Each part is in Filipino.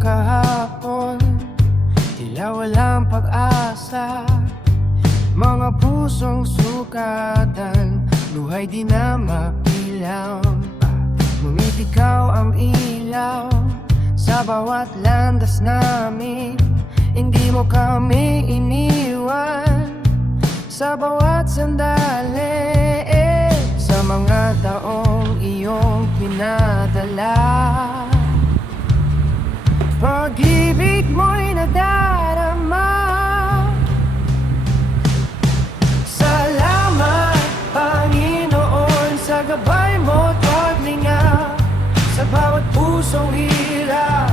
kahapon, tila walang pag-asa. Mga pusong sukatan, buhay di na mapilang pa. Ngunit ikaw ang ilaw sa bawat landas namin. Hindi mo kami iniwan sa bawat sandali, sa mga taong iyong pinadala. Pag-ibig mo'y nadarama. Salamat, Panginoon, sa gabay mo't paglinga. Sa bawat pusong hirap,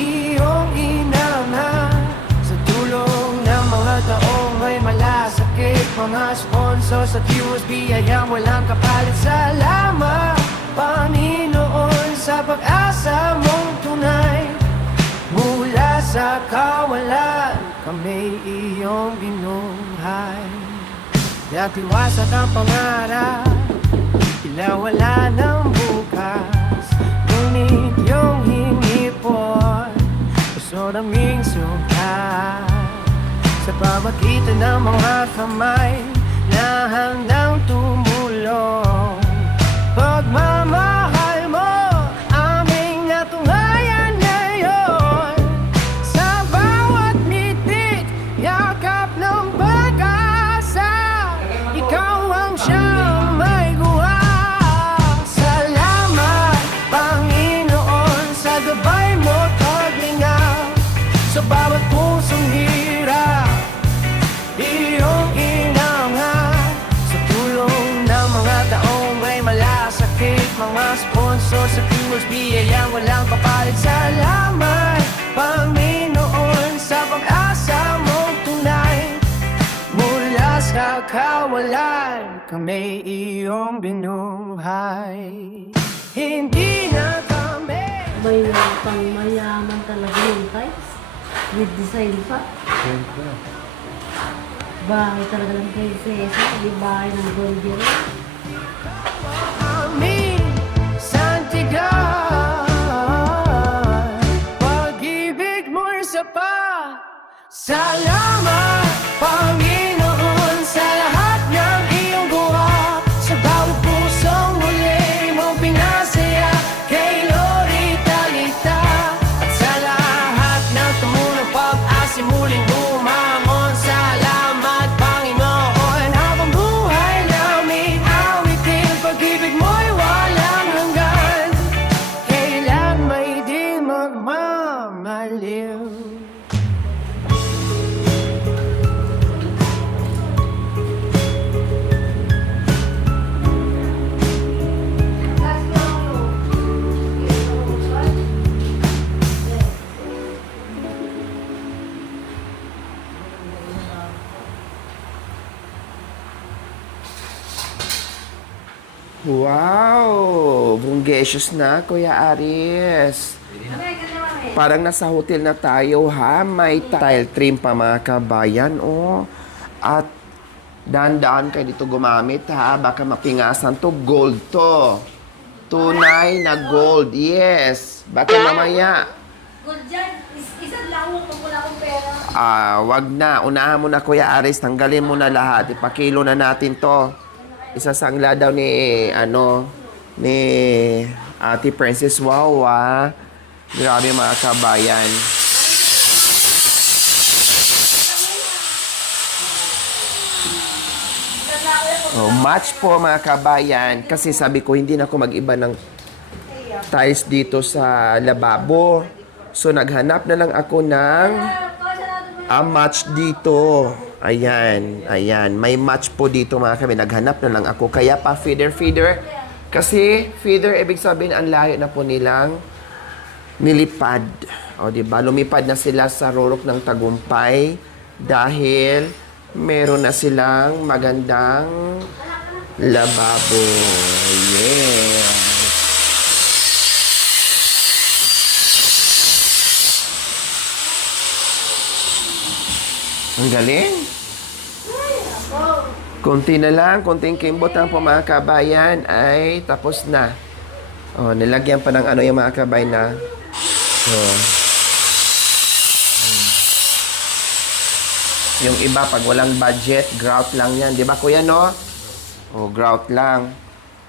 iyong inangat. Sa tulong ng mga taong may malasakit, mga sponsors at viewers, biyayang walang kapalit. Salamat, Panginoon, sa pag-asa mong tunay. Mula sa kawalan, kami iyong binuhay. Natiwasat ang pangarap, tila wala ng bukas. Ngunit iyong hinipon, puso naming sukat. Sa pamagitan ng mga kamay na handang tumulong, pagmamahal mo aming natunghayan ngayon. Sa bawat nitik, yakap ng pag-asa, ikaw ang siyang may guha. Salamat, Panginoon, sa gabay mo't paglingaw. Sa bawat pusong hirap, iyong inangat. Sa tulong ng mga taong may malasakit, mga sponsors sa viewers, biyayang walang kapalit. Salamat, Panginoon, sa pag-asa mong tunay. Mula sa kawalan, kami iyong binuhay. Hindi na kami May pang mayaman talaga yung guys. With design pa. Bahay talaga ng prinsesa. Hindi bahay ng golden. amin santigan. Pag-ibig mo'y sapat. Salamat, Panginoon, sa lahat ng iyong gawa. Sa bawat pusong muli mong pinasaya, kay Lorita Lita. At sa lahat ng tumunang pag-asa muling bumangon. Salamat, Panginoon, habang buhay namin awitin. Pag-ibig mo'y walang hanggan, kailan may di magmamaliw. Wow! Bunggesius na, Kuya Aris. Parang nasa hotel na tayo, ha? May tile trim pa, mga kabayan, oh. At dahan-dahan kayo dito gumamit, ha? Baka mapingasan to. Gold to. Tunay na gold. Yes. Baka mamaya. Good dyan. Isang lawak kung wala akong pera. Wag na. Unahan mo na, Kuya Aris. Tanggalin mo na lahat. Ipakilo na natin to. Isasangla daw ni, ni Ate Princess Wawa. Grabe, mga kabayan. Oh, match po, mga kabayan. Kasi sabi ko, hindi na ako mag-iba ng tiles dito sa lababo. So, naghanap na lang ako ng match dito. Ayan, ayan. May match po dito, mga kami. Naghanap na lang ako. Kaya pa feeder. Kasi feeder, ibig sabihin, ang layo na po nilang nilipad. O, diba? Lumipad na sila sa Rurok ng Tagumpay dahil meron na silang magandang lababo. Yeah. Ang galing. Konti na lang, konting kimbot ang po, mga kabayan, ay tapos na. Oh, nilagyan pa ng ano yung mga kabayan na Oh. Yung iba, pag walang budget, grout lang yan. Di ba, kuya, no? O, grout lang.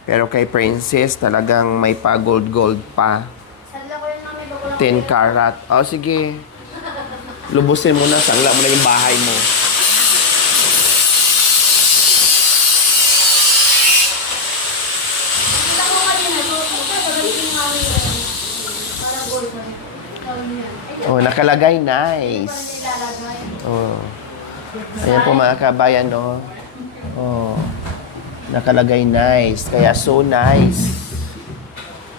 Pero kay Princess, talagang may pa gold-gold pa. 10 karat. O, sige. Lubusin mo na, sangla mo na yung bahay mo. Oh, nakalagay nice. Oh. Ayan po mga kabayan, no? Oh. Nakalagay nice. Kaya so nice.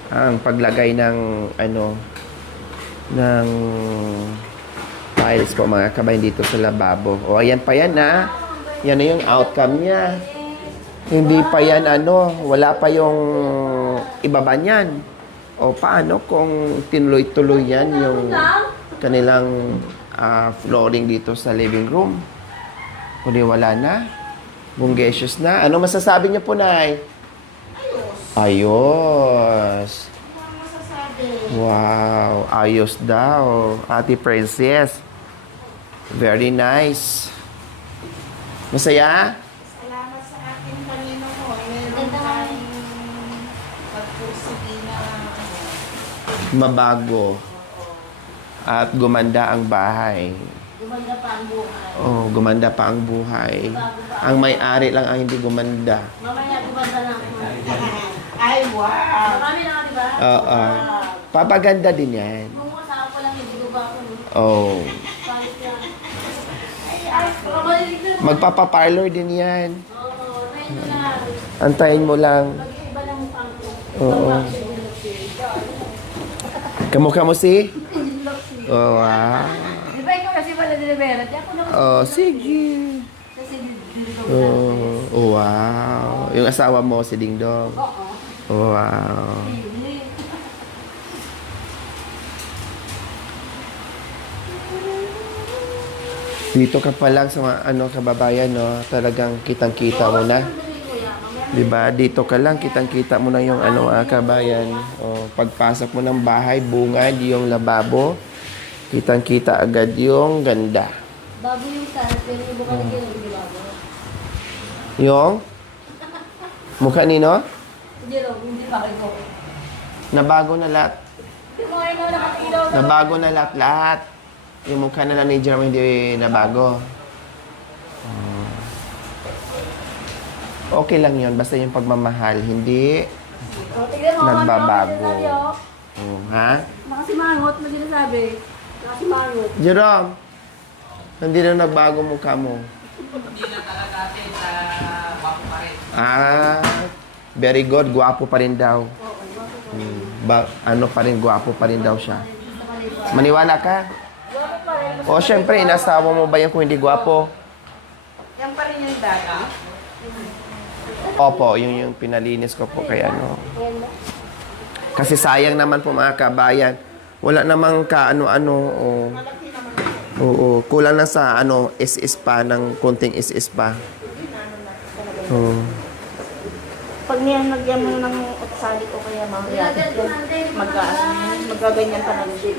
Ang paglagay ng ng tiles po mga kabayan dito sa lababo. O, ayan pa yan, ha? Yan na yung outcome niya. Hindi pa yan, wala pa yung ibaba niyan. O, paano kung tinuloy-tuloy yan yung kanilang flooring dito sa living room? O, di wala na? Bunggesyos na. Ano masasabi niyo po, Nay? Ayos. Wow, ayos daw. Ate Princess. Very nice. Masaya? Salamat sa ating Panginoon. Meron tayong pagpursige na Mabago. At gumanda ang bahay. Gumanda pa ang buhay. Oh, gumanda pa ang buhay. Ang may-ari lang ang hindi gumanda. Mamaya gumanda lang. ay, wow! Marami na, di ba? Oo. Papaganda din yan. Nung asawa ko lang, hindi ko ba ako. Oh. Palit yan. Ay, pamalilig na. Magpapaparlor din yan. Oo, ngayon mo lang. Antayin mo lang. Mag-iba lang ang pangko. Oo. Kamukha mo si? Oh, wow. Di ba ikaw kasi pala dinibera? Di ako naman. Oh, sige. Kasi dinibera. Oh, wow. Yung asawa mo, si Ding Dong. Oo. Wow. Dito ka pa lang sa mga kababayan, no? Talagang kitang-kita mo na. 'Di ba? Dito ka lang kitang-kita mo na yung kabayan. O, pagpasok mo ng bahay, bungad yung lababo. Kitang-kita agad yung ganda. Bago yung sana, pero yung buka ng hindi bago. Yung mukha nino? Hindi lang, hindi bago. Nabago na lahat. Kumain na nakatilaw. Nabago na lahat. Yung mukha na lang ni Jerome hindi nabago. Okay lang yun. Basta yung pagmamahal, hindi nagbabago. Ha? Nakasimangot na sinasabi. Nakasimangot. Jerome, hindi na nagbago mukha mo. Hindi na talaga ate sa wapo pa rin. Very good. Guwapo pa rin daw. Pa rin, guwapo pa rin daw siya. Maniwala ka? O, syempre, inasawa mo ba yan kung hindi guwapo? Yan pa rin yung dati. Opo, yung pinalinis ko po kay Kasi sayang naman po mga kabayan. Wala namang ka-ano-ano. Oo, kulang na sa is pa, ng konting is pa. Oo. Pag nilagyan mo ng otsali o kaya mamaya, magaganyan pa na siya.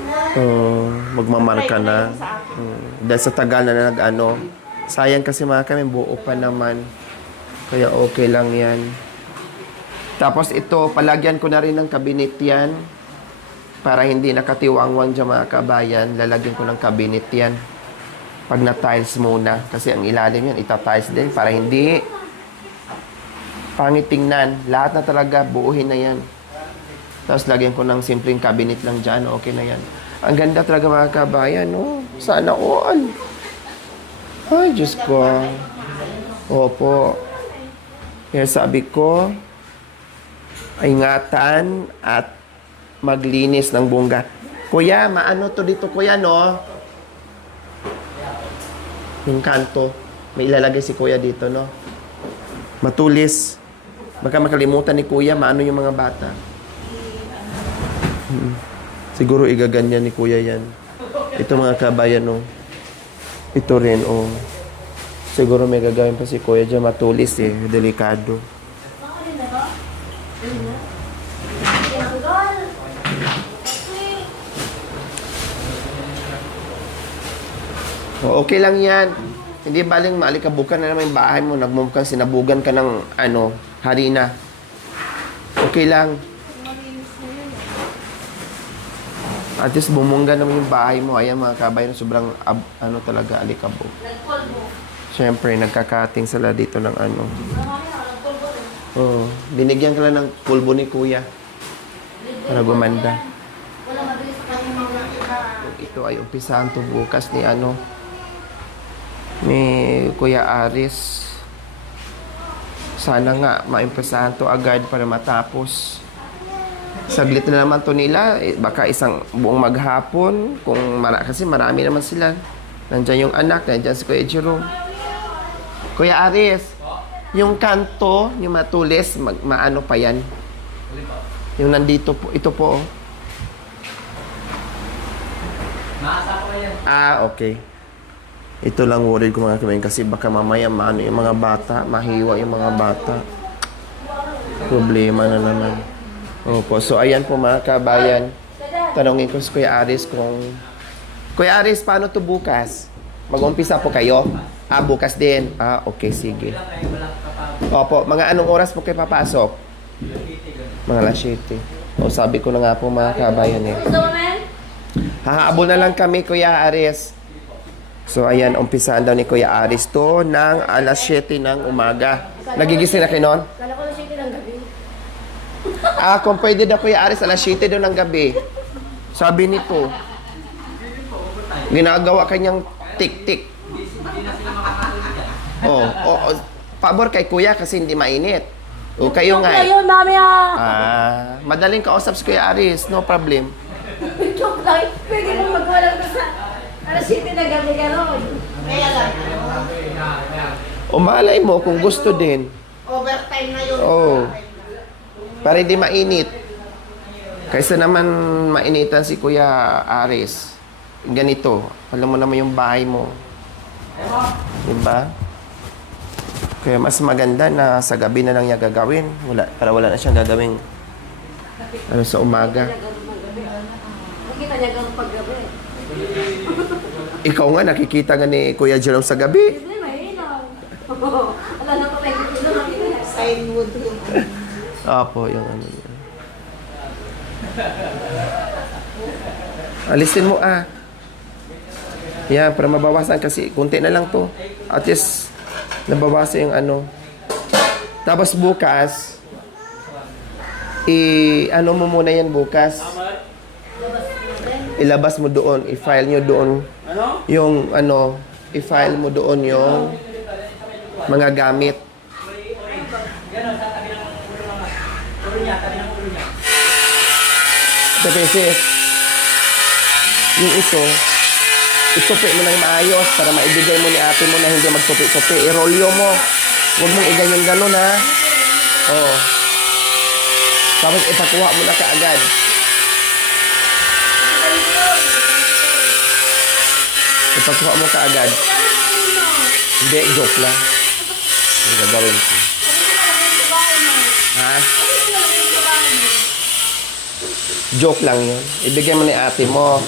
Magmamarka na. Dahil sa tagal na sayang kasi mga kami, buo pa naman. Kaya okay lang yan. Tapos ito, palagyan ko na rin ng kabinet yan. Para hindi nakatiwangwang dyan mga kabayan, lalagyan ko ng kabinet yan. Pag na-tiles muna. Kasi ang ilalim yan, ita-tiles din para hindi pangit tingnan. Lahat na talaga, buuhin na yan. Tapos lagyan ko ng simpleng cabinet lang dyan. Okay na yan. Ang ganda talaga mga kabayan. Sana all. Ay, Diyos ko. Opo. Kaya sabi ko, ingatan at maglinis ng bungga. Kuya, maano to dito, kuya, no? Yung kanto. May ilalagay si kuya dito, no? Matulis. Baka makalimutan ni kuya, maano yung mga bata. Siguro igaganyan ni kuya yan. Ito mga kabayan, no? Ito rin, Siguro may gagawin pa si kuya dyan. Matulis, delikado. Okay lang yan. Hindi baling malikabukan na naman yung bahay mo. Nagmumukhang sinabugan ka ng harina. Okay lang. At least bumungga naman yung bahay mo. Ayan mga kabayan, sobrang talaga alikabok. Siyempre, nagkakating sila dito ng Oh, binigyan ka lang ng pulbo ni kuya. Para gumanda. Ito ay umpisahan to bukas ni Kuya Aris. Sana nga maumpisahan to agad para matapos. Saglit na naman to nila, baka isang buong maghapon kasi marami naman sila. Nandiyan yung anak, nandiyan si Kuya Jerome. Kuya Aris, yung kanto, yung matulis, maano pa yan? Yung nandito po, ito po. Maasa ko yan. Okay. Ito lang worried ko mga kabayan kasi baka mamaya maano yung mga bata, mahiwa yung mga bata. Problema na naman. Opo, so ayan po mga kabayan. Tanongin ko si Kuya Aris Kuya Aris, paano to bukas? Mag-umpisa po kayo? Bukas din. Okay, sige. Opo, mga anong oras po kayo papasok? Mga alas 7. Sabi ko na nga po mga kabayan Hahabol na lang kami, Kuya Aris. So, ayan, umpisaan daw ni Kuya Aris to ng alas 7 ng umaga. Nagigising na kayo nun? Kala ko na 7 ng gabi. Kung pwede na Kuya Aris, alas 7 doon ng gabi. Sabi nito, ginagawa kanyang tik-tik. Pabor kay Kuya kasi hindi mainit. Kayo nga. Ayun, mami Madaling kausap si Kuya Aris, no problem. Joke lang. Pwede mo magwalang sa alas 7 na gabi ka ron. Kaya lang. Malay mo kung gusto din. Overtime na yun. Para hindi mainit. Kaysa naman mainitan si Kuya Aris. Ganito. Alam mo naman yung bahay mo. Diba? Kaya mas maganda na sa gabi na lang niya gagawin. Para wala na siyang gagawin sa umaga. Nakita niya gano'ng paggabi. Ikaw nga, nakikita nga ni Kuya Jerome sa gabi. Hindi, mahinaw. Wala na pa tayo dito na Side wood yung Opo, yung niya. Alisin mo Yan, para mabawasan kasi kunti na lang to. At least, nabawasan yung Tapos bukas, mo muna yan bukas. Ilabas mo doon, i-file nyo doon yung i-file mo doon yung mga gamit. Beses, yung itupi mo ng maayos para maibigay mo ni ate mo na hindi magtupi-tupi. I-rolyo mo. Huwag mong iganyan-ganon Tapos ipakuha mo na kaagad. Ipakuha mo kaagad. Hindi, joke lang. Ang gagawin ko. Joke lang yun. Ibigay mo ni ate mo.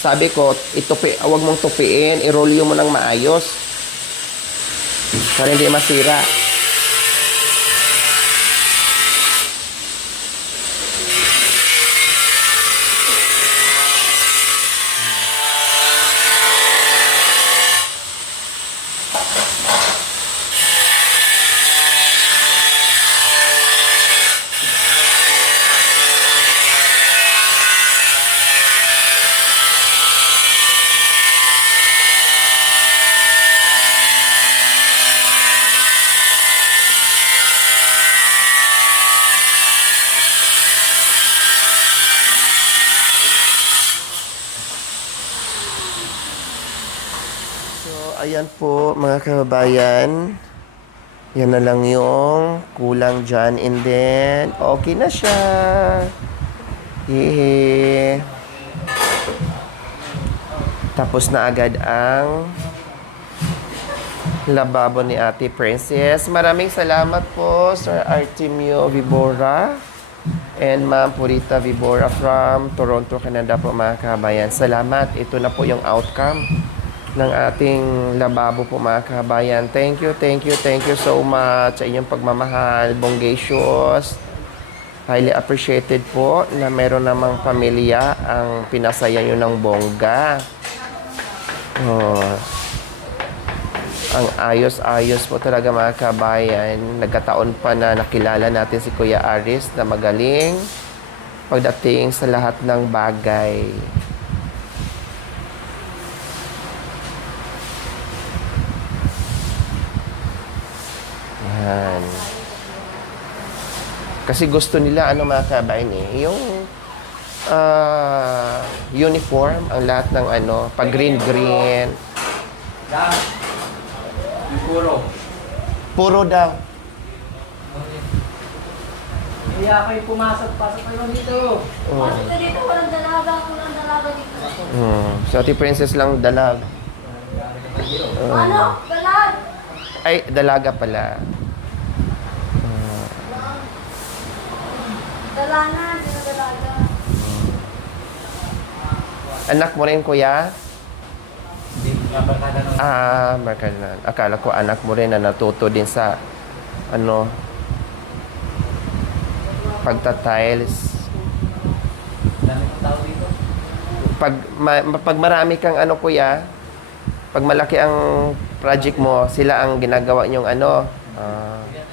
Sabi ko, huwag mong tupiin. I-rolyo mo ng maayos. Para hindi masira. Ayan po mga kababayan. Yan na lang yung kulang dyan. And then, okay na siya. Hehe. Tapos na agad ang lababo ni Ate Princess. Maraming salamat po Sir Artemio Vibora and Ma'am Purita Vibora from Toronto, Canada po mga kababayan. Salamat. Ito na po yung outcome. ng ating lababo po mga kabayan. Thank you so much sa inyong pagmamahal. Bonggacious. Highly appreciated po na meron namang pamilya ang pinasaya nyo ng bongga. Oh. Ang ayos-ayos po talaga mga kabayan. Nagkataon pa na nakilala natin si Kuya Aris na magaling pagdating sa lahat ng bagay. Yan. Kasi gusto nila, ano mga kabayan yung uniform, ang lahat ng pag green-green. Puro. Puro daw. Kaya kayo pumasok-pasok kayo dito. Pasok ka dito, walang dalaga dito. Si Ate Princess lang dalag. Ano? Balag! Ay, dalaga pala. Dalanan, sino dalaga? Anak mo rin, kuya? Hindi nga barkada nun. Barkada. Akala ko anak mo rin na natuto din sa pagta-tiles. Dami kong tao dito. Pag marami kang kuya, pag malaki ang project mo, sila ang ginagawa niyong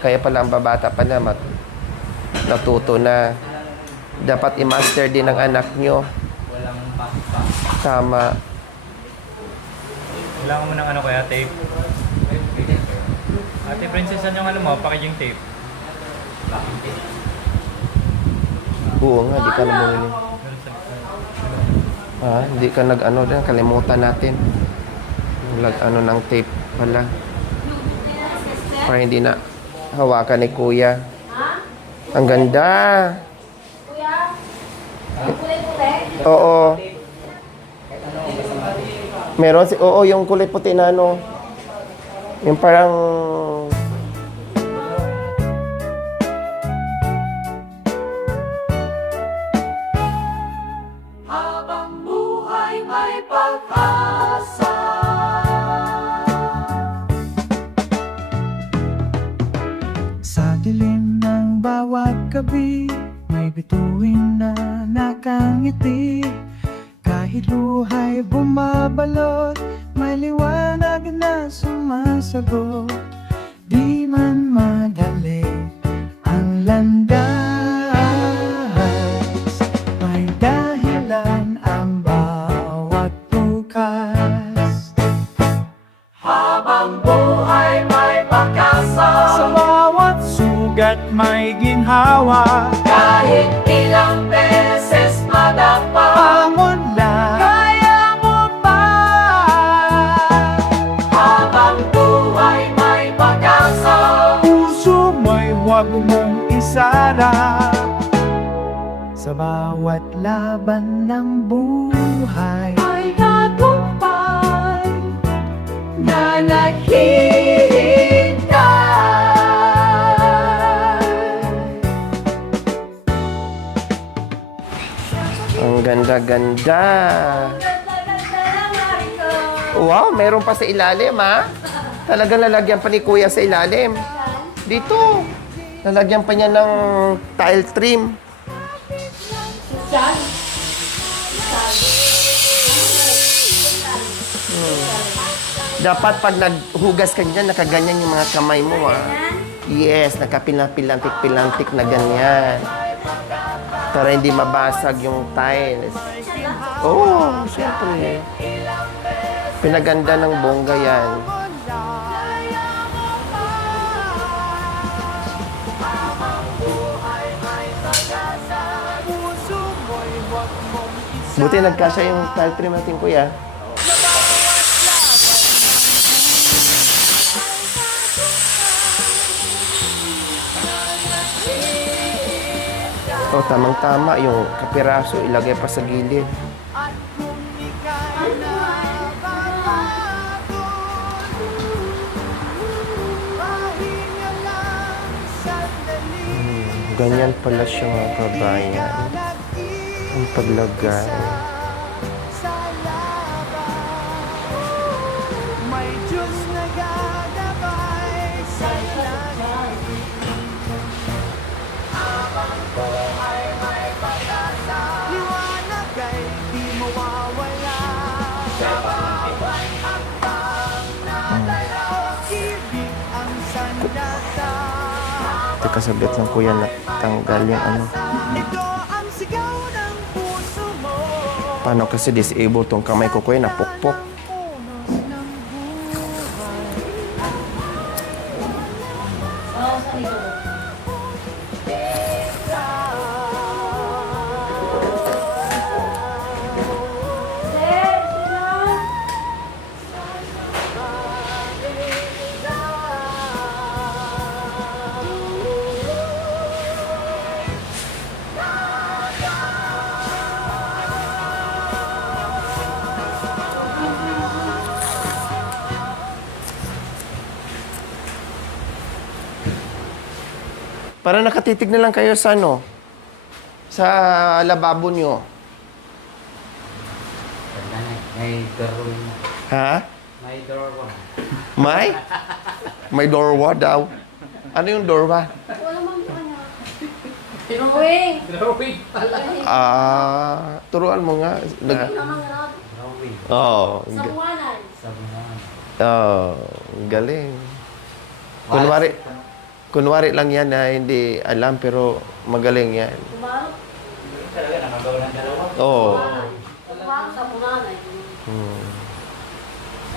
kaya pala ang babata pa na natuto na. Dapat i-master din ng anak niyo. Walang pasok pa. Tama. Kailangan mo ng kaya, tape. Ate Princess, saan yung packaging tape? Oo nga, di ka na bumili. Hindi ka din, kalimutan natin. Ng tape pala. Para hindi na hawakan ni kuya. Ang ganda. Kuya? Kulay-kulay? Oo. Meron yung kulay puti na yung parang Sa dilim ng bawat gabi, may bituin na nakangiti. Kahit luha'y bumabalot, may liwanag na sumasagot. Di man madali ang landas, may dahilan ang bawat bukas. Habang buhay may pag-asa, sa bawat sugat may ginhawa. Kahit ilang beses madapa, hamon lang, kaya mo pa. Habang buhay may pag-asa, puso mo'y huwag mong isara. Sa bawat laban ng buhay ay tagumpay na ang ganda-ganda. Ganda-ganda lang, Mariko. Wow, meron pa sa ilalim, Talagang lalagyan pa ni kuya sa ilalim. Dito. Lalagyan pa niya ng tile trim. Saan? Dapat pag naghugas ka dyan, nakaganyan yung mga kamay mo, Yes, nakapilantik-pilantik na ganyan. Para hindi mabasag yung tiles. Oo, syempre. Pinaganda ng bongga yan. Buti nagkasya yung tile trim natin, kuya. Tamang-tama yung kapiraso, ilagay pa sa gilid. Ganyan pala siya mga kabayan. Ang paglagay. May Diyos na gagabay sa'yo lagi. Habang buhay may pag-asa, liwanag ay di mawawala. Sa bawat hakbang na dalaw, ibig ang sandata. Ito kasabit ng kuya na tanggal yung ano. Ito ang sigaw ng puso mo. Paano kasi disabled tong kamay ko kuya, napukpok. Unos ng buhay. Oo, sa likod. Sir, sino? Para nakatitig na lang kayo sa ano? Sa lababo nyo. May door na. Ha? May door na. May? May doorwa daw. Ano yung doorwa? Wala mang kanya. Drawing. Drawing pala. Turuan mo nga. Namang ganap. Drawing. Oh, Sa buwanan. Sa mga. galing. Kunwari lang yan na hindi alam pero magaling yan. Tumarok. Talaga nakagawa ng dalawa. Oo. Tumarok sa buwanan.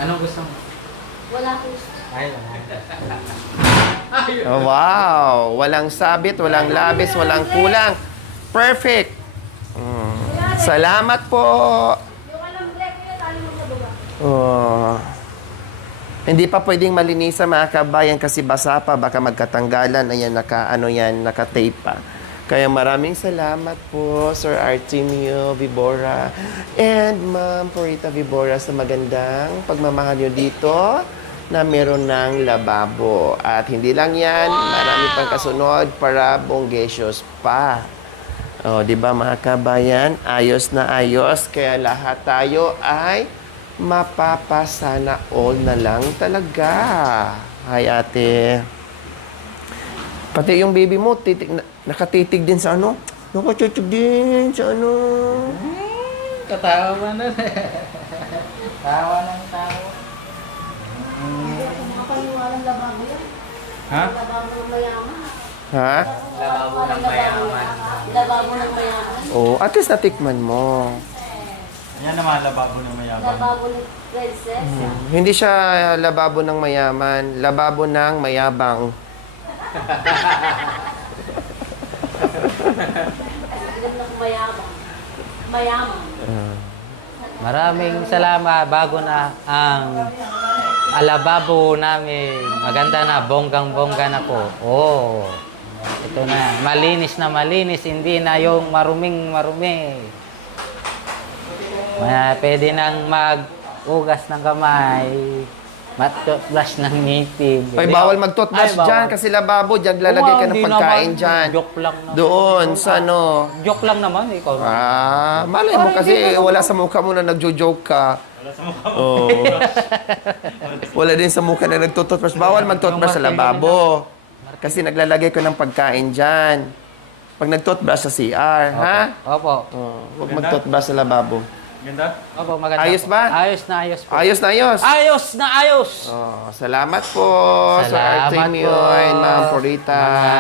Anong gusto mo? Wala ko. Ay, wala. Oh, wow! Walang sabit, walang labis, walang kulang. Perfect! Salamat po! Yung alam black yun, tali mo sa duga. Oh. Hindi pa pwedeng malinisan mga kabayan kasi basa pa, baka magkatanggalan. Ayan, naka-tape pa. Kaya maraming salamat po, Sir Artemio Vibora and Ma'am Purita Vibora sa magandang pagmamahal nyo dito na meron ng lababo. At hindi lang yan, marami pang kasunod para bonggesios pa. O, di ba mga kabayan? Ayos na ayos. Kaya lahat tayo ay mapapasana all na lang talaga. Hi, ate. Pati yung baby mo, nakatitig din sa ano? Nakatitig din sa ano? Katawa na. Tawa ng tao. Makapaniwalang lababo yan. Ha? Lababo ng mayaman. Ha? Lababo ng mayaman. Lababo ng mayaman. Oh, at least natikman mo. Yan naman, lababo ng mayabang. Lababo ng princess. Hindi siya lababo ng mayaman, lababo ng mayabang. Alam na mayaman. Mayaman. Maraming salamat. Bago na ang alababo namin. Maganda na. Bonggang-bongga na po. Oh. Ito na. Malinis na malinis. Hindi na yung maruming-marumi. Pwede nang mag-ugas ng kamay. Mat-toothbrush ng ngipin. Ay, bawal mag-toothbrush Ay, bawal. dyan kasi lababo, dyan lalagay ka ng Hindi pagkain naman. dyan. Joke lang naman. Doon, sa ano. Joke lang naman. Ikaw. Malay mo kasi wala sa mukha mo na nagjo-joke ka. Wala sa mukha mo. Wala din sa mukha na nagtutoothbrush. Bawal mag-toothbrush sa lababo. Kasi naglalagay ko ng pagkain dyan. Pag nag-toothbrush sa CR, ha? Opo. Huwag mag-toothbrush sa lababo. Ganda? Opo, maganda Ayos po. ba? Ayos na ayos po. Ayos na ayos. Ayos na ayos! Salamat po, Sir Salamat Artemio po, and Ma'am Purita. mga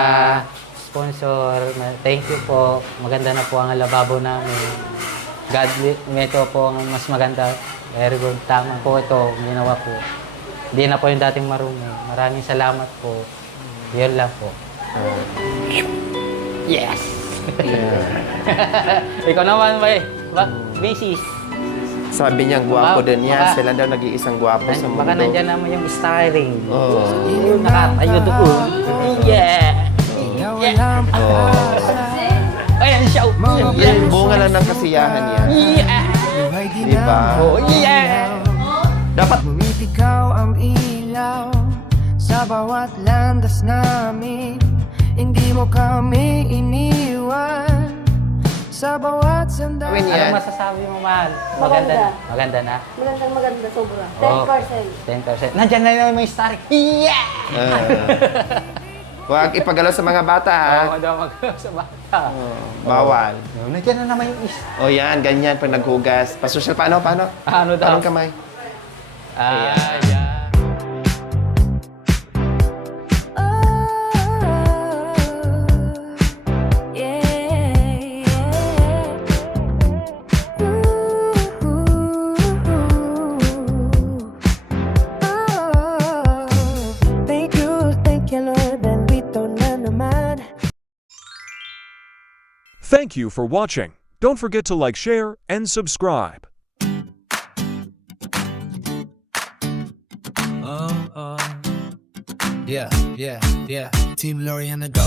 sponsor. Thank you po. Maganda na po ang lababo namin. God, ito po ang mas maganda. Very good. Tama po ito. Ginawa po. Hindi na po yung dating marumi. Maraming salamat po. Yun lang po. Yes! Ikaw naman, Macy's. Sabi niya, gwapo din niya. Baka- Sila daw nag-iisang gwapo sa mundo. Baka nandyan naman yung styling. Oo. Yung nakatayo doon. Yeah! Ayan siya. Yan, bunga lang ng kasiyahan niya. Yeah! Diba? Oh, yeah! Dapat Ikaw ang ilaw sa bawat landas namin. Hindi mo kami iniwan sa bawat sandali. Gawin yan. Anong masasabi mo, mahal? Maganda na. Maganda na? Magandang maganda, sobra. Oo. 10%. 10%. Nandiyan na yung may star. Yeah! Huwag ipagalaw sa mga bata, ha? Oo, daw mag sa bata. Bawal. Nandiyan na naman yung O yan, ganyan pag naghugas. Pasosyal, paano? Ano daw? Anong kamay? Yeah. Thank you for watching. Don't forget to like, share, and subscribe. Yeah. Team Loriana go.